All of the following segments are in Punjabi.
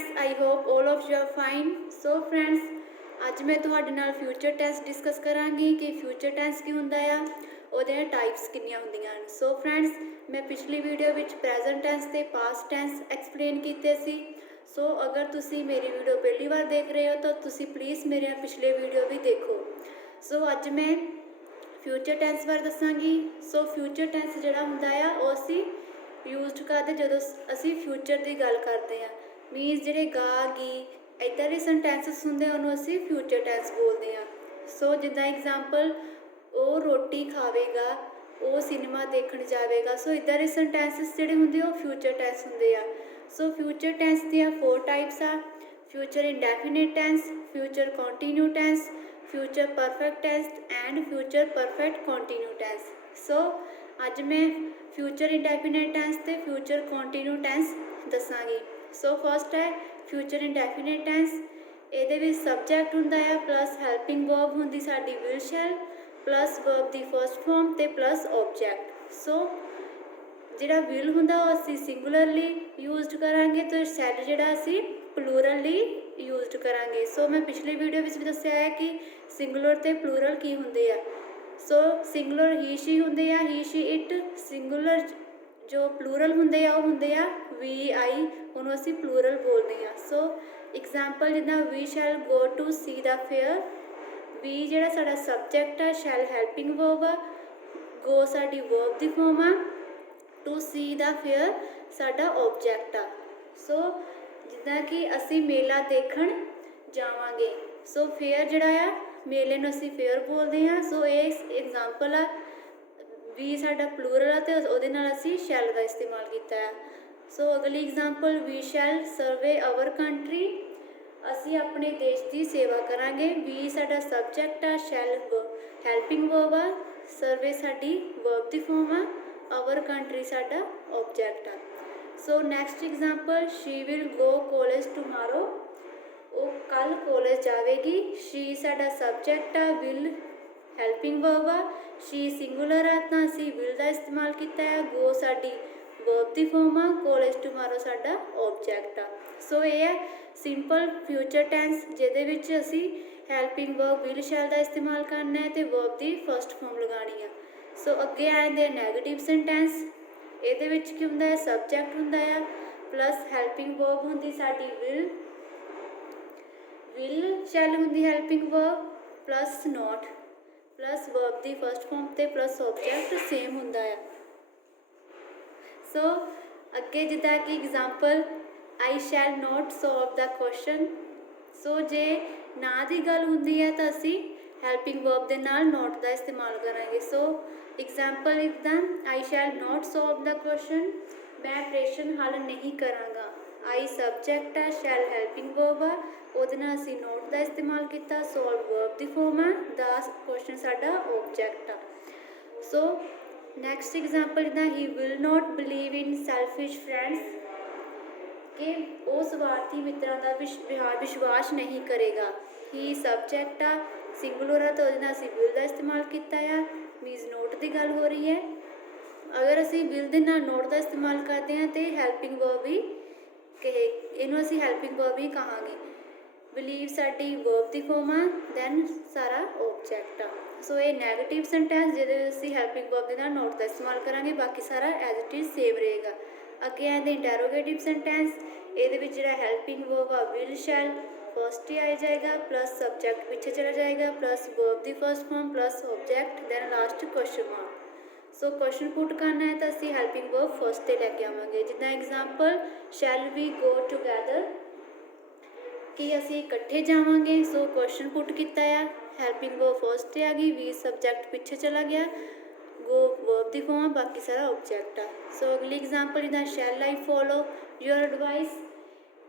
Friends, I hope all of you are fine. So friends, ਅੱਜ मैं ਤੁਹਾਡੇ ਨਾਲ ਫਿਊਚਰ ਟੈਂਸ ਡਿਸਕਸ ਕਰਾਂਗੀ ਕਿ ਫਿਊਚਰ ਟੈਂਸ ਕੀ ਹੁੰਦਾ ਆ, ਉਹਦੀਆਂ ਟਾਈਪਸ ਕਿੰਨੀਆਂ ਹੁੰਦੀਆਂ ਹਨ। ਸੋ ਫਰੈਂड्स, मैं ਪਿਛਲੀ ਵੀਡੀਓ ਵਿੱਚ ਪ੍ਰੈਜ਼ੈਂਟ ਟੈਂਸ ਤੇ ਪਾਸਟ ਟੈਂਸ ਐਕਸਪਲੇਨ ਕੀਤੇ ਸੀ। ਸੋ ਅਗਰ ਤੁਸੀਂ ਮੇਰੀ ਵੀਡੀਓ ਪਹਿਲੀ ਵਾਰ ਦੇਖ ਰਹੇ ਹੋ ਤਾਂ ਤੁਸੀਂ ਪਲੀਜ਼ ਮੇਰੇ ਪਿਛਲੇ ਵੀਡੀਓ ਵੀ ਦੇਖੋ। ਸੋ ਅੱਜ ਮੈਂ ਫਿਊਚਰ ਟੈਂਸ ਬਾਰੇ ਦੱਸਾਂਗੀ। ਸੋ ਫਿਊਚਰ ਟੈਂਸ ਜਿਹੜਾ ਹੁੰਦਾ ਆ ਉਹ ਅਸੀਂ ਯੂਜ਼ਡ ਕਰਦੇ ਜਦੋਂ ਅਸੀਂ ਫਿਊਚਰ ਦੀ ਗੱਲ ਕਰਦੇ ਹਾਂ। ਮੀਨਸ ਜਿਹੜੇ ਗਾ ਗੀ ਇੱਦਾਂ ਦੇ ਸੈਂਟੈਂਸਸ ਹੁੰਦੇ ਉਹਨੂੰ ਅਸੀਂ ਫਿਊਚਰ ਟੈਂਸ ਬੋਲਦੇ ਹਾਂ। ਸੋ ਜਿੱਦਾਂ ਐਗਜ਼ਾਮਪਲ, ਉਹ ਰੋਟੀ ਖਾਵੇਗਾ, ਉਹ ਸਿਨੇਮਾ ਦੇਖਣ ਜਾਵੇਗਾ। ਸੋ ਇੱਦਾਂ ਦੇ ਸੈਂਟੈਂਸਸ ਜਿਹੜੇ ਹੁੰਦੇ ਉਹ ਫਿਊਚਰ ਟੈਂਸ ਹੁੰਦੇ ਆ। ਸੋ ਫਿਊਚਰ ਟੈਂਸ ਦੀਆਂ 4 ਟਾਈਪਸ ਆ: future indefinite tense, future continue tense, future perfect tense and future perfect continue tense. So ਅੱਜ ਮੈਂ ਫਿਊਚਰ ਇੰਡੈਫੀਨਿਟ ਟੈਂਸ ਤੇ ਫਿਊਚਰ ਕੰਟੀਨਿਊ ਟੈਂਸ ਦੱਸਾਂਗੀ। ਸੋ ਫਸਟ ਹੈ ਫਿਊਚਰ ਇੰਡੈਫੀਨਿਟ ਟੈਂਸ। ਇਹਦੇ ਵਿੱਚ ਸਬਜੈਕਟ ਹੁੰਦਾ ਆ, ਪਲੱਸ ਹੈਲਪਿੰਗ ਵਰਬ ਹੁੰਦੀ ਸਾਡੀ ਵਿਲ ਸ਼ੈਲ, ਪਲੱਸ ਵਰਬ ਦੀ ਫਸਟ ਫਾਰਮ ਤੇ ਪਲੱਸ ਆਬਜੈਕਟ। ਸੋ ਜਿਹੜਾ ਵਿਲ ਹੁੰਦਾ ਉਹ ਅਸੀਂ ਸਿੰਗੂਲਰਲੀ ਯੂਜ਼ਡ ਕਰਾਂਗੇ ਤੇ ਸ਼ੈਲ ਜਿਹੜਾ ਅਸੀਂ ਪਲੂਰਲੀ ਯੂਜ਼ਡ ਕਰਾਂਗੇ। ਸੋ ਮੈਂ ਪਿਛਲੀ ਵੀਡੀਓ ਵਿੱਚ ਵੀ ਦੱਸਿਆ ਹੈ ਕਿ ਸਿੰਗੂਲਰ ਤੇ ਪਲੂਰਲ ਕੀ ਹੁੰਦੇ ਆ। ਸੋ ਸਿੰਗੂਲਰ ਹੀ ਸ਼ੀ ਹੁੰਦੇ ਆ, ਹੀ ਸ਼ੀ ਇਟ। ਸਿੰਗੂਲਰ ਜੋ ਪਲੂਰਲ ਹੁੰਦੇ ਆ ਉਹ ਹੁੰਦੇ ਆ ਵੀ ਆਈ, ਉਹਨੂੰ ਅਸੀਂ ਪਲੂਰਲ ਬੋਲਦੇ ਹਾਂ। ਸੋ ਐਗਜ਼ਾਮਪਲ ਜਿੱਦਾਂ we shall go to see the fair. We ਜਿਹੜਾ ਸਾਡਾ ਸਬਜੈਕਟ ਆ, ਸ਼ੈਲ ਹੈਲਪਿੰਗ ਵਰਬ ਆ, ਗੋ ਸਾਡੀ ਵਰਬ ਦੀ ਫੋਰਮ ਆ, ਟੂ ਸੀ ਦਾ ਫੇਅਰ ਸਾਡਾ ਆਬਜੈਕਟ ਆ। ਸੋ ਜਿੱਦਾਂ ਕਿ ਅਸੀਂ ਮੇਲਾ ਦੇਖਣ ਜਾਵਾਂਗੇ। ਸੋ ਫੇਅਰ ਜਿਹੜਾ ਆ, ਮੇਲੇ ਨੂੰ ਅਸੀਂ ਫੇਅਰ ਬੋਲਦੇ ਹਾਂ। ਸੋ ਇਹ ਐਗਜ਼ਾਮਪਲ ਆ, ਵੀ ਸਾਡਾ ਪਲੂਰਲ ਆ ਅਤੇ ਉਹਦੇ ਨਾਲ ਅਸੀਂ ਸ਼ੈਲ ਦਾ ਇਸਤੇਮਾਲ ਕੀਤਾ ਹੈ। ਸੋ ਅਗਲੀ ਐਗਜ਼ਾਮਪਲ, ਵੀ ਸ਼ੈਲ ਸਰਵੇ ਆਵਰ ਕੰਟਰੀ। ਅਸੀਂ ਆਪਣੇ ਦੇਸ਼ ਦੀ ਸੇਵਾ ਕਰਾਂਗੇ। ਵੀ ਸਾਡਾ ਸਬਜੈਕਟ ਆ, ਸ਼ੈਲ ਹੈਲਪਿੰਗ ਵਰਬ ਆ, ਸਰਵੇ ਸਾਡੀ ਵਰਬ ਦੀ ਫੋਰਮ ਆ, ਆਵਰ ਕੰਟਰੀ ਸਾਡਾ ਆਬਜੈਕਟ ਆ। So next example, she will go college tomorrow. ਉਹ ਕੱਲ੍ਹ ਕਾਲਜ ਜਾਵੇਗੀ। ਸ਼ੀ ਸਾਡਾ ਸਬਜੈਕਟ ਆ, ਵਿਲ ਹੈਲਪਿੰਗ ਵਰਬ ਆ, ਸ਼ੀ ਸਿੰਗੂਲਰ ਆ ਤਾਂ ਅਸੀਂ ਵਿਲ ਦਾ ਇਸਤੇਮਾਲ ਕੀਤਾ ਹੈ। ਗੋ ਸਾਡੀ ਵਰਬ ਦੀ ਫੋਰਮ ਆ, ਕਾਲਜ ਟੂਮਾਰੋ ਸਾਡਾ ਆਬਜੈਕਟ ਆ। ਸੋ ਇਹ ਹੈ ਸਿੰਪਲ ਫਿਊਚਰ ਟੈਂਸ ਜਿਹਦੇ ਵਿੱਚ ਅਸੀਂ ਹੈਲਪਿੰਗ ਵਰਬ ਵਿਲ ਸ਼ੈਲ ਦਾ ਇਸਤੇਮਾਲ ਕਰਨਾ ਹੈ ਅਤੇ ਵਰਬ ਦੀ ਫਸਟ ਫੋਰਮ ਲਗਾਉਣੀ ਆ। ਸੋ ਅੱਗੇ ਆ ਜਾਂਦੇ ਨੈਗੇਟਿਵ ਸੈਂਟੈਂਸ। ਇਹਦੇ ਵਿੱਚ ਕੀ ਹੁੰਦਾ ਹੈ, ਸਬਜੈਕਟ ਹੁੰਦਾ ਆ, ਪਲੱਸ ਹੈਲਪਿੰਗ ਵਰਬ ਹੁੰਦੀ ਸਾਡੀ ਵਿਲ ਸ਼ੈਲ ਹੁੰਦੀ helping verb, plus note, plus verb ਦੀ ਫਸਟ ਫੋਰਮ ਤੇ ਪਲੱਸ ਆਬਜੈਕਟ ਸੇਮ ਹੁੰਦਾ ਆ। ਸੋ ਅੱਗੇ ਜਿੱਦਾਂ ਕਿ ਐਗਜ਼ਾਮਪਲ, ਆਈ ਸ਼ੈਲ ਨੋਟ ਸੋਲਵ ਦਾ ਕੁਐਸਚਨ। ਸੋ ਜੇ ਨਾ ਦੀ ਗੱਲ ਹੁੰਦੀ ਹੈ ਤਾਂ ਅਸੀਂ ਹੈਲਪਿੰਗ ਵਰਬ ਦੇ ਨਾਲ ਨੋਟ ਦਾ ਇਸਤੇਮਾਲ ਕਰਾਂਗੇ। ਸੋ ਐਗਜ਼ਾਮਪਲ ਇੱਦਾਂ, ਆਈ ਸ਼ੈਲ ਨੋਟ ਸੋਲਵ ਦਾ ਕੁਐਸਚਨ, ਮੈਂ ਪ੍ਰਸ਼ਨ ਹੱਲ ਨਹੀਂ ਕਰਾਂਗਾ। ਆਈ ਸਬਜੈਕਟ ਆ, ਸ਼ੈਲ ਹੈਲਪਿੰਗ ਵਰਬ ਆ, ਉਹਦੇ ਨਾਲ ਅਸੀਂ ਨੋਟ ਦਾ ਇਸਤੇਮਾਲ ਕੀਤਾ, ਸੋਲਵ ਵਰਬ ਦੀ ਫੋਰਮ ਆ, ਦਾ ਕੁਐਸਚਨ ਸਾਡਾ ਆਬਜੈਕਟ ਆ। ਸੋ ਨੈਕਸਟ ਐਗਜ਼ਾਮਪਲ ਜਿੱਦਾਂ, ਹੀ will note believe in selfish friends, ਕਿ ਉਹ ਸਵਾਰਥੀ ਮਿੱਤਰਾਂ ਦਾ ਵਿਸ਼ਵਾਸ ਨਹੀਂ ਕਰੇਗਾ। ਹੀ ਸਬਜੈਕਟ ਆ, ਸਿੰਗੂਲਰ ਆ ਤਾਂ ਉਹਦੇ ਨਾਲ ਅਸੀਂ ਵਿਲ ਦਾ ਇਸਤੇਮਾਲ ਕੀਤਾ ਆ, ਮੀਨਸ ਨੋਟ ਦੀ ਗੱਲ ਹੋ ਰਹੀ ਹੈ। ਅਗਰ ਅਸੀਂ ਵਿਲ ਦੇ ਨਾਲ ਨੋਟ ਦਾ ਇਸਤੇਮਾਲ ਕਰਦੇ ਹਾਂ ਅਤੇ ਹੈਲਪਿੰਗ ਵਰਬ ਵੀ ਇਹਨੂੰ ਅਸੀਂ ਹੈਲਪਿੰਗ ਵਰਬ ਹੀ ਕਹਾਂਗੇ। ਬਿਲੀਵ ਸਾਡੀ ਵਰਬ ਦੀ ਫੋਰਮ ਆ, ਦੈਨ ਸਾਰਾ ਆਬਜੈਕਟ ਆ। ਸੋ ਇਹ ਨੈਗੇਟਿਵ ਸੈਂਟੈਂਸ ਜਿਹਦੇ ਵਿੱਚ ਅਸੀਂ ਹੈਲਪਿੰਗ ਵਰਬ ਦੇ ਨਾਲ ਨੋਟ ਦਾ ਇਸਤੇਮਾਲ ਕਰਾਂਗੇ, ਬਾਕੀ ਸਾਰਾ ਐਜ਼ ਇਟ ਇਜ਼ ਸੇਮ ਰਹੇਗਾ। ਅੱਗੇ ਆਉਂਦੇ ਇੰਟੈਰੋਗੇਟਿਵ ਸੈਂਟੈਂਸ। ਇਹਦੇ ਵਿੱਚ ਜਿਹੜਾ ਹੈਲਪਿੰਗ ਵਰਬ ਆ, ਵਿਲ ਸ਼ੈਲ ਫਸਟ ਹੀ ਆ ਜਾਏਗਾ, ਪਲੱਸ ਸਬਜੈਕਟ ਪਿੱਛੇ ਚਲਾ ਜਾਏਗਾ, ਪਲੱਸ ਵਰਬ ਦੀ first form plus object, then last question mark. So question put ਕਰਨਾ ਹੈ ਤਾਂ ਅਸੀਂ ਹੈਲਪਿੰਗ ਵਰਬ ਫਸਟ 'ਤੇ ਲੈ ਕੇ ਆਵਾਂਗੇ। ਜਿੱਦਾਂ ਐਗਜ਼ਾਮਪਲ, ਸ਼ੈਲ ਵੀ ਗੋ ਟੂਗੈਦਰ, ਕਿ ਅਸੀਂ ਇਕੱਠੇ ਜਾਵਾਂਗੇ। ਸੋ ਕੁਐਸਚਨ ਪੁੱਟ ਕੀਤਾ ਆ, ਹੈਲਪਿੰਗ ਵਰਬ ਫਸਟ 'ਤੇ ਆ ਗਈ, ਵੀ ਸਬਜੈਕਟ ਪਿੱਛੇ ਚਲਾ ਗਿਆ, ਗੋ ਵਰਬ ਦੀ ਫੋਰਮ ਆ, ਬਾਕੀ ਸਾਰਾ ਆਬਜੈਕਟ ਆ। ਸੋ ਅਗਲੀ ਐਗਜ਼ਾਮਪਲ ਜਿੱਦਾਂ, shall I follow your advice,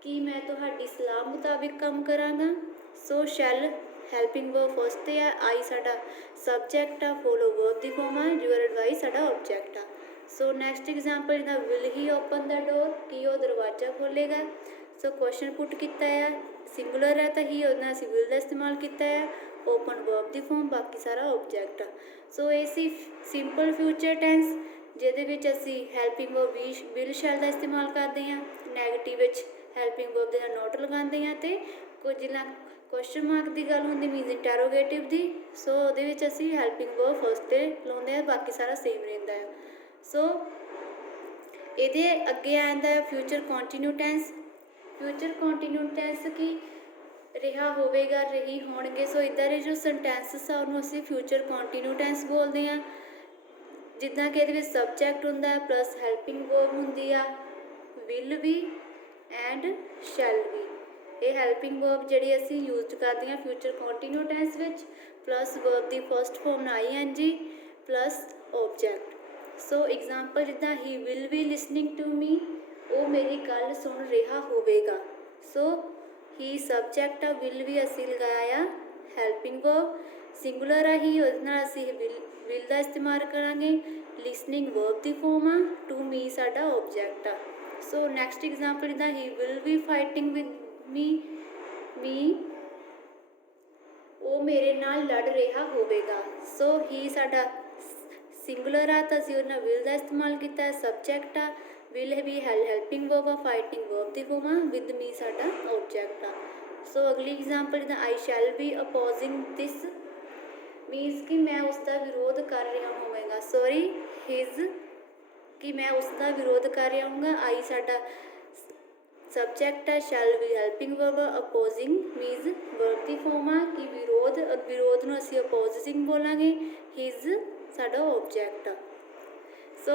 ਕਿ ਮੈਂ ਤੁਹਾਡੀ ਸਲਾਹ ਮੁਤਾਬਿਕ ਕੰਮ ਕਰਾਂਗਾ। So shall helping verb first 'ਤੇ ਆ, ਆਈ ਸਾਡਾ ਸਬਜੈਕਟ ਆ, ਫੋਲੋ ਵਰਬ ਦੀ ਫੋਰਮ ਆ, ਯੂਅਰ ਐਡਵਾਈਸ ਸਾਡਾ ਆਬਜੈਕਟ ਆ। ਸੋ ਨੈਕਸਟ ਐਗਜ਼ਾਮਪਲ ਜਿੱਦਾਂ, will he open the door, ਕਿ ਉਹ ਦਰਵਾਜ਼ਾ ਖੋਲ੍ਹੇਗਾ। ਸੋ ਕੁਐਸਚਨ ਪੁੱਟ ਕੀਤਾ ਆ, ਸਿੰਗੂਲਰ ਹੈ ਤਾਂ ਹੀ ਉਹਦੇ ਨਾਲ ਅਸੀਂ ਵਿਲ ਦਾ ਇਸਤੇਮਾਲ ਕੀਤਾ ਹੈ, ਓਪਨ ਵਰਬ ਦੀ ਫੋਰਮ, ਬਾਕੀ ਸਾਰਾ ਆਬਜੈਕਟ ਆ। ਸੋ ਇਹ ਸੀ ਸਿੰਪਲ ਫਿਊਚਰ ਟੈਂਸ ਜਿਹਦੇ ਵਿੱਚ ਅਸੀਂ ਹੈਲਪਿੰਗ ਵਰਬ ਵਿਲ ਸ਼ੈਲ ਦਾ ਇਸਤੇਮਾਲ ਕਰਦੇ ਹਾਂ। ਨੈਗੇਟਿਵ ਵਿੱਚ ਹੈਲਪਿੰਗ ਵਰਬ ਦੇ ਨਾਲ ਨੋਟ ਲਗਾਉਂਦੇ ਹਾਂ, ਅਤੇ ਕੁਝ ਜਿੱਦਾਂ ਕੁਐਸਚਨ ਮਾਰਕ ਦੀ ਗੱਲ ਹੁੰਦੀ ਮੀਨਸ ਇੰਟੈਰੋਗੇਟਿਵ ਦੀ, ਸੋ ਉਹਦੇ ਵਿੱਚ ਅਸੀਂ ਹੈਲਪਿੰਗ ਵਰਬ ਫਸਟ 'ਤੇ ਲਾਉਂਦੇ ਹਾਂ, ਬਾਕੀ ਸਾਰਾ ਸੇਮ ਰਹਿੰਦਾ ਹੈ। ਸੋ ਇਹਦੇ ਅੱਗੇ ਆ ਜਾਂਦਾ ਹੈ future continue tense. Future continue tense ਕੀ ਰਿਹਾ ਹੋਵੇਗਾ, ਰਹੀ ਹੋਣਗੇ, ਸੋ ਇੱਦਾਂ ਦੇ ਜੋ ਸੈਂਟੈਂਸਸ ਆ ਉਹਨੂੰ ਅਸੀਂ ਫਿਊਚਰ ਕੰਟੀਨਿਊ ਟੈਂਸ ਬੋਲਦੇ ਹਾਂ। ਜਿੱਦਾਂ ਕਿ ਇਹਦੇ ਵਿੱਚ ਸਬਜੈਕਟ ਹੁੰਦਾ ਪਲੱਸ ਹੈਲਪਿੰਗ ਵਰਬ ਹੁੰਦੀ ਆ, ਵਿਲ ਵੀ ਐਂਡ ਸ਼ੈਲ ਵੀ। ਇਹ ਹੈਲਪਿੰਗ ਵਰਬ ਜਿਹੜੀ ਅਸੀਂ ਯੂਜ਼ ਕਰਦੇ ਹਾਂ ਫਿਊਚਰ ਕੰਟੀਨਿਊ ਟੈਂਸ ਵਿੱਚ, ਪਲੱਸ ਵਰਬ ਦੀ first form ING plus object. So example ਜਿੱਦਾਂ ਹੀ will be listening to me, ਉਹ ਮੇਰੀ ਗੱਲ ਸੁਣ ਰਿਹਾ ਹੋਵੇਗਾ। ਸੋ ਹੀ ਸਬਜੈਕਟ ਆ, ਵਿਲ ਵੀ ਅਸੀਂ ਲਗਾਇਆ ਆ ਹੈਲਪਿੰਗ ਵਰਬ, ਸਿੰਗੂਲਰ ਆ ਹੀ, ਉਹਦੇ ਨਾਲ ਅਸੀਂ ਵਿਲ ਦਾ ਇਸਤੇਮਾਲ ਕਰਾਂਗੇ। ਲਿਸਨਿੰਗ ਵਰਬ ਦੀ ਫੋਰਮ ਆ, ਟੂ ਮੀ ਸਾਡਾ ਓਬਜੈਕਟ ਆ। ਸੋ ਨੈਕਸਟ ਐਗਜ਼ਾਮਪਲ ਜਿੱਦਾਂ ਹੀ will B fighting with me, ਉਹ ਮੇਰੇ ਨਾਲ ਲੜ ਰਿਹਾ ਹੋਵੇਗਾ। ਸੋ ਹੀ ਸਾਡਾ ਸਿੰਗੂਲਰ ਆ ਤਾਂ ਅਸੀਂ ਉਹਦੇ ਨਾਲ ਵਿਲ ਦਾ ਇਸਤੇਮਾਲ ਕੀਤਾ ਹੈ, ਸਬਜੈਕਟ ਆ, ਵਿਲ ਵੀ ਹੈਲਪਿੰਗ ਵਰਬ ਆ, ਫਾਈਟਿੰਗ ਵਰਬ ਦੀ ਫੋਰਮ ਆ, ਵਿਦ ਮੀ ਸਾਡਾ ਓਬਜੈਕਟ ਆ। ਸੋ ਅਗਲੀ ਐਗਜ਼ਾਮਪਲ ਜਿੱਦਾਂ ਆਈ ਸ਼ੈਲ ਬੀ ਅਪੋਜ਼ਿੰਗ ਦਿਸ ਮੀਨਸ ਕਿ ਮੈਂ ਉਸ ਦਾ ਵਿਰੋਧ ਕਰ ਰਿਹਾ ਹੋਵੇਗਾ, ਸੌਰੀ ਹਿਜ਼ ਕਿ ਮੈਂ ਉਸ ਦਾ ਵਿਰੋਧ ਕਰ ਰਿਹਾ ਹੋਊਗਾ। ਆਈ ਸਾਡਾ ਸਬਜੈਕਟ ਹੈ, ਸ਼ੈਲ ਵੀ ਹੈਲਪਿੰਗ ਵਰਬ, ਅਪੋਜ਼ਿੰਗ ਮੀਨਸ ਵਰਬ ਦੀ ਫੋਰਮ ਆ ਕਿ ਵਿਰੋਧ ਨੂੰ ਅਸੀਂ ਅਪੋਜ਼ਿੰਗ ਬੋਲਾਂਗੇ, ਹਿਜ਼ ਸਾਡਾ ਓਬਜੈਕਟ ਆ। ਸੋ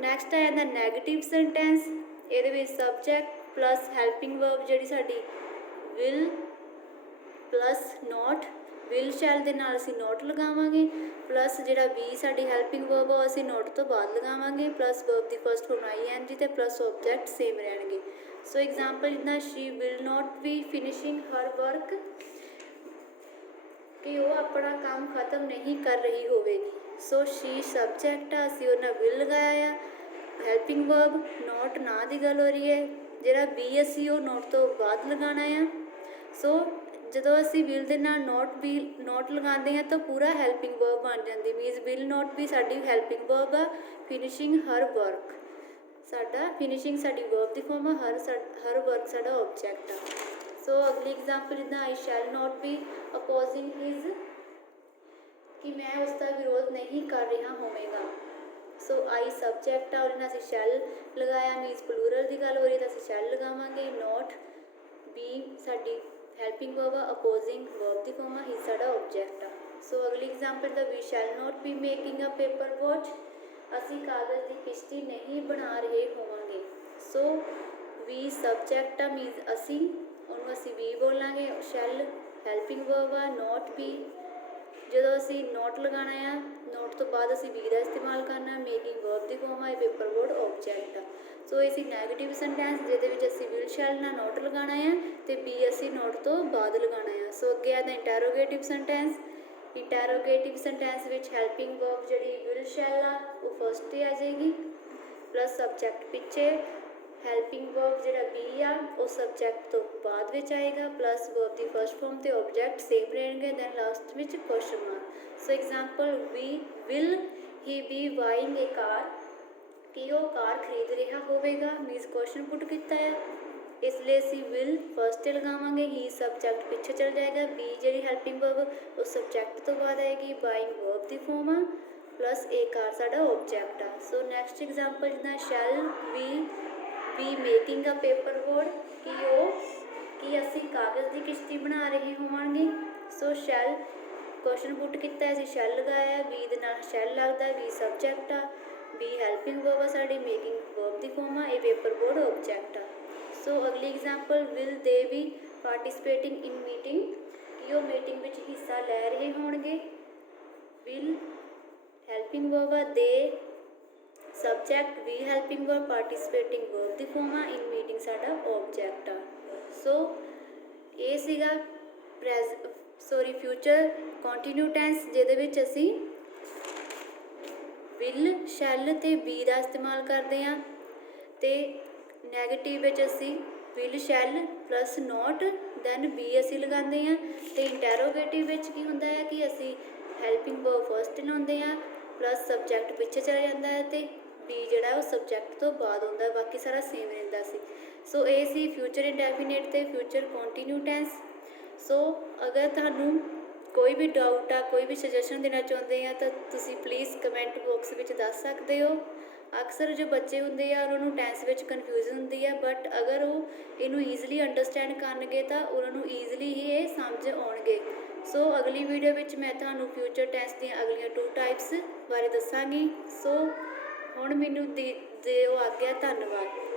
ਨੈਕਸਟ ਆ ਜਾਂਦਾ ਨੈਗੇਟਿਵ ਸੈਂਟੈਂਸ। ਇਹਦੇ ਵਿੱਚ ਸਬਜੈਕਟ ਪਲੱਸ ਹੈਲਪਿੰਗ ਵਰਬ ਜਿਹੜੀ ਸਾਡੀ will plus note, will shell ਦੇ ਨਾਲ ਅਸੀਂ ਨੋਟ ਲਗਾਵਾਂਗੇ, ਪਲੱਸ ਜਿਹੜਾ ਵੀ ਸਾਡੀ ਹੈਲਪਿੰਗ ਵਰਬ ਆ ਅਸੀਂ ਨੋਟ ਤੋਂ ਬਾਅਦ ਲਗਾਵਾਂਗੇ, ਪਲੱਸ ਵਰਬ ਦੀ ਫਸਟ ਫੋਰਮ ING ਅਤੇ ਪਲੱਸ ਓਬਜੈਕਟ ਸੇਮ ਰਹਿਣਗੇ। ਸੋ ਐਗਜ਼ਾਮਪਲ ਜਿੱਦਾਂ she will note B finishing her work, ਕਿ ਉਹ ਆਪਣਾ ਕੰਮ ਖਤਮ ਨਹੀਂ ਕਰ ਰਹੀ ਹੋਵੇਗੀ। ਸੋ ਸ਼ੀ ਸਬਜੈਕਟ ਆ, ਅਸੀਂ ਉਹਨਾਂ ਵਿਲ ਲਗਾਇਆ ਆ, ਹੈਲਪਿੰਗ ਵਰਬ ਨੋਟ ਨਾ ਦੀ ਗੱਲ ਹੋ ਰਹੀ ਹੈ, ਜਿਹੜਾ ਬੀ ਅਸੀਂ ਉਹ ਨੋਟ ਤੋਂ ਬਾਅਦ ਲਗਾਉਣਾ ਆ। ਸੋ ਜਦੋਂ ਅਸੀਂ ਵਿਲ ਦੇ ਨਾਲ ਨੋਟ ਲਗਾਉਂਦੇ ਹਾਂ ਤਾਂ ਪੂਰਾ ਹੈਲਪਿੰਗ ਵਰਬ ਬਣ ਜਾਂਦੀ, ਮੀਨਸ ਵਿਲ ਨੋਟ ਵੀ ਸਾਡੀ ਹੈਲਪਿੰਗ ਵਰਬ ਆ, ਫਿਨਿਸ਼ਿੰਗ ਹਰ ਵਰਕ ਸਾਡਾ ਫਿਨਿਸ਼ਿੰਗ ਸਾਡੀ ਵਰਬ ਦੀ ਫੋਰਮ ਆ, ਹਰ ਵਰਕ ਸਾਡਾ ਓਬਜੈਕਟ ਆ। ਸੋ ਅਗਲੀ ਐਗਜ਼ਾਮਪਲ ਜਿੱਦਾਂ ਆਈ ਸ਼ੈਲ ਨੋਟ ਬੀ ਅਪੋਜ਼ਿੰਗ ਹਿਜ਼, ਕਿ ਮੈਂ ਉਸ ਦਾ ਵਿਰੋਧ ਨਹੀਂ ਕਰ ਰਿਹਾ ਹੋਵੇਗਾ। ਸੋ ਆਈ ਸਬਜੈਕਟ ਆ, ਉਹਦੇ ਨਾਲ ਅਸੀਂ ਸ਼ੈਲ ਲਗਾਇਆ, ਮੀਨਸ ਪਲੂਰਲ ਦੀ ਗੱਲ ਹੋ ਰਹੀ ਤਾਂ ਅਸੀਂ ਸ਼ੈਲ ਲਗਾਵਾਂਗੇ। ਨੋਟ ਬੀ ਸਾਡੀ ਹੈਲਪਿੰਗ ਵਰਬ ਆ, ਅਪੋਜ਼ਿੰਗ ਵਰਬ ਦੀ ਫੋਰਮ ਆ, ਹੀ ਸਾਡਾ ਓਬਜੈਕਟ ਆ। ਸੋ ਅਗਲੀ ਐਗਜ਼ਾਮਪਲ ਦਾ we shall not be making a paper watch, ਅਸੀਂ ਕਾਗਜ਼ ਦੀ ਕਿਸ਼ਤੀ ਨਹੀਂ ਬਣਾ ਰਹੇ ਹੋਵਾਂਗੇ। ਸੋ ਵੀ ਸਬਜੈਕਟ ਆ, ਮੀਨਸ ਅਸੀਂ ਉਹਨੂੰ ਅਸੀਂ ਵੀ ਬੋਲਾਂਗੇ, ਸ਼ੈਲ ਹੈਲਪਿੰਗ ਵਰਬ ਆ, ਨੋਟ ਬੀ ਜਦੋਂ ਅਸੀਂ ਨੋਟ ਲਗਾਉਣਾ ਆ, ਨੋਟ ਤੋਂ ਬਾਅਦ ਅਸੀਂ ਵੀ ਦਾ ਇਸਤੇਮਾਲ ਕਰਨਾ, ਮੇਕਿੰਗ ਵਰਬ ਦੀ ਫੋਰਮ ਆ, ਪੇਪਰ ਬੋਰਡ ਓਬਜੈਕਟ ਆ। ਸੋ ਇਹ ਸੀ ਨੈਗੇਟਿਵ ਸੈਂਟੈਂਸ ਜਿਹਦੇ ਵਿੱਚ ਅਸੀਂ ਵਿਲ ਸ਼ੈਲ ਨਾਲ ਨੋਟ ਲਗਾਉਣਾ ਆ ਅਤੇ ਬੀ ਅਸੀਂ ਨੋਟ ਤੋਂ ਬਾਅਦ ਲਗਾਉਣਾ ਆ। ਸੋ ਅੱਗੇ ਆਦਾ ਇੰਟੈਰੋਗੇਟਿਵ ਸੈਂਟੈਂਸ। ਇੰਟੈਰੋਗੇਟਿਵ ਸੈਂਟੈਂਸ ਵਿੱਚ ਹੈਲਪਿੰਗ ਵਰਬ ਜਿਹੜੀ ਵਿਲ ਸ਼ੈਲ ਆ ਉਹ ਫਸਟ 'ਤੇ ਆ ਜਾਏਗੀ, ਪਲੱਸ ਸਬਜੈਕਟ ਪਿੱਛੇ, ਹੈਲਪਿੰਗ ਵਰਬ ਜਿਹੜਾ ਬੀ ਆ ਉਹ ਸਬਜੈਕਟ ਤੋਂ ਬਾਅਦ ਵਿੱਚ ਆਏਗਾ, ਪਲੱਸ ਵਰਬ ਦੀ ਫਸਟ ਫੋਰਮ ਅਤੇ ਓਬਜੈਕਟ ਸੇਮ ਰਹਿਣਗੇ, ਦੈਨ ਲਾਸਟ ਵਿੱਚ question mark. So example will he be buying a car, ਕਿ ਉਹ ਕਾਰ ਖਰੀਦ ਰਿਹਾ ਹੋਵੇਗਾ, ਮੀਨਸ ਕੁਐਸਚਨ ਪੁੱਟ ਕੀਤਾ ਹੈ, ਇਸ ਲਈ ਅਸੀਂ ਵਿਲ ਫਸਟ 'ਤੇ ਲਗਾਵਾਂਗੇ, ਹੀ ਸਬਜੈਕਟ ਪਿੱਛੇ ਚਲ ਜਾਏਗਾ, ਬੀ ਜਿਹੜੀ ਹੈਲਪਿੰਗ ਵਰਬ ਉਹ ਸਬਜੈਕਟ ਤੋਂ ਬਾਅਦ ਆਏਗੀ, ਬਾਇੰਗ ਵਰਬ ਦੀ ਫੋਰਮ ਆ, ਪਲੱਸ ਏ ਕਾਰ ਸਾਡਾ ਓਬਜੈਕਟ ਆ। ਸੋ ਨੈਕਸਟ ਐਗਜ਼ਾਮਪਲ ਜਿੱਦਾਂ shall we be making a paper board, ਕਿ ਅਸੀਂ ਕਾਗਜ਼ ਦੀ ਕਿਸ਼ਤੀ ਬਣਾ ਰਹੇ ਹੋਵਾਂਗੇ। ਸੋ ਸ਼ੈਲ ਕੁਐਸਚਨ ਪੁੱਟ ਕੀਤਾ, ਅਸੀਂ ਸ਼ੈਲ ਲਗਾਇਆ, ਬੀ ਦੇ ਨਾਲ ਸ਼ੈਲ ਲੱਗਦਾ, ਬੀ ਸਬਜੈਕਟ ਆ, ਬੀ ਹੈਲਪਿੰਗ ਵਰਬ ਆ ਸਾਡੀ, ਮੇਕਿੰਗ ਵਰਬ ਦੀ ਫੋਰਮ ਆ, ਇਹ ਪੇਪਰ ਬੋਰਡ ਓਬਜੈਕਟ ਆ। ਸੋ ਅਗਲੀ example will they be participating in meeting, ਕਿ ਉਹ ਮੀਟਿੰਗ ਵਿੱਚ ਹਿੱਸਾ ਲੈ ਰਹੇ ਹੋਣਗੇ, ਵਿਲ ਹੈਲਪਿੰਗ ਵਰਬ ਆ, ਦੇ ਸਬਜੈਕਟ ਵੀ ਹੈਲਪਿੰਗ ਵਰਬ, ਪਾਰਟੀਸਪੇਟਿੰਗ ਵਰਬ ਦੀ ਫੋਰਮ ਆ, ਇਨ ਮੀਟਿੰਗ ਸਾਡਾ ਓਬਜੈਕਟ ਆ। ਸੋ ਇਹ ਸੀਗਾ ਫਿਊਚਰ ਕੰਟੀਨਿਊ ਟੈਂਸ ਜਿਹਦੇ ਵਿੱਚ ਅਸੀਂ ਵਿਲ ਸ਼ੈਲ ਅਤੇ ਬੀ ਦਾ ਇਸਤੇਮਾਲ ਕਰਦੇ ਹਾਂ, ਅਤੇ ਨੈਗੇਟਿਵ ਵਿੱਚ ਅਸੀਂ will shall plus not then be ਅਸੀਂ ਲਗਾਉਂਦੇ ਹਾਂ, ਅਤੇ ਇੰਟੈਰੋਗੇਟਿਵ ਵਿੱਚ ਕੀ ਹੁੰਦਾ ਹੈ ਕਿ ਅਸੀਂ ਹੈਲਪਿੰਗ ਵਰਬ ਫਸਟ ਲਾਉਂਦੇ ਹਾਂ, ਪਲੱਸ ਸਬਜੈਕਟ ਪਿੱਛੇ ਚਲਾ ਜਾਂਦਾ ਹੈ ਅਤੇ ਵੀ ਜਿਹੜਾ ਉਹ ਸਬਜੈਕਟ ਤੋਂ ਬਾਅਦ ਹੁੰਦਾ, ਬਾਕੀ ਸਾਰਾ ਸੇਮ ਰਹਿੰਦਾ ਸੀ। ਸੋ ਇਹ ਸੀ ਫਿਊਚਰ ਇੰਡੈਫੀਨਿਟ ਤੇ ਫਿਊਚਰ ਕੰਟੀਨਿਊ ਟੈਂਸ। ਸੋ ਅਗਰ ਤੁਹਾਨੂੰ ਕੋਈ ਵੀ ਡਾਊਟ ਆ, ਕੋਈ ਵੀ ਸੁਜੈਸ਼ਨ ਦੇਣਾ ਚਾਹੁੰਦੇ ਆ ਤਾਂ ਤੁਸੀਂ ਪਲੀਜ਼ ਕਮੈਂਟ ਬਾਕਸ ਵਿੱਚ ਦੱਸ ਸਕਦੇ ਹੋ। ਅਕਸਰ ਜੋ ਬੱਚੇ ਹੁੰਦੇ ਆ ਉਹਨਾਂ ਨੂੰ ਟੈਂਸ ਵਿੱਚ ਕਨਫਿਊਜ਼ਨ ਹੁੰਦੀ ਆ, ਬਟ ਅਗਰ ਉਹ ਇਹਨੂੰ ਈਜ਼ੀਲੀ ਅੰਡਰਸਟੈਂਡ ਕਰਨਗੇ ਤਾਂ ਉਹਨਾਂ ਨੂੰ ਈਜ਼ੀਲੀ ਹੀ ਇਹ ਸਮਝ ਆਉਣਗੇ। ਸੋ ਅਗਲੀ ਵੀਡੀਓ ਵਿੱਚ ਮੈਂ ਤੁਹਾਨੂੰ ਫਿਊਚਰ ਟੈਂਸ ਦੀਆਂ ਅਗਲੀਆਂ 2 ਟਾਈਪਸ ਬਾਰੇ ਦੱਸਾਂਗੀ। ਸੋ ਹੁਣ ਮੈਨੂੰ ਦਿਓ ਆਗਿਆ। ਧੰਨਵਾਦ।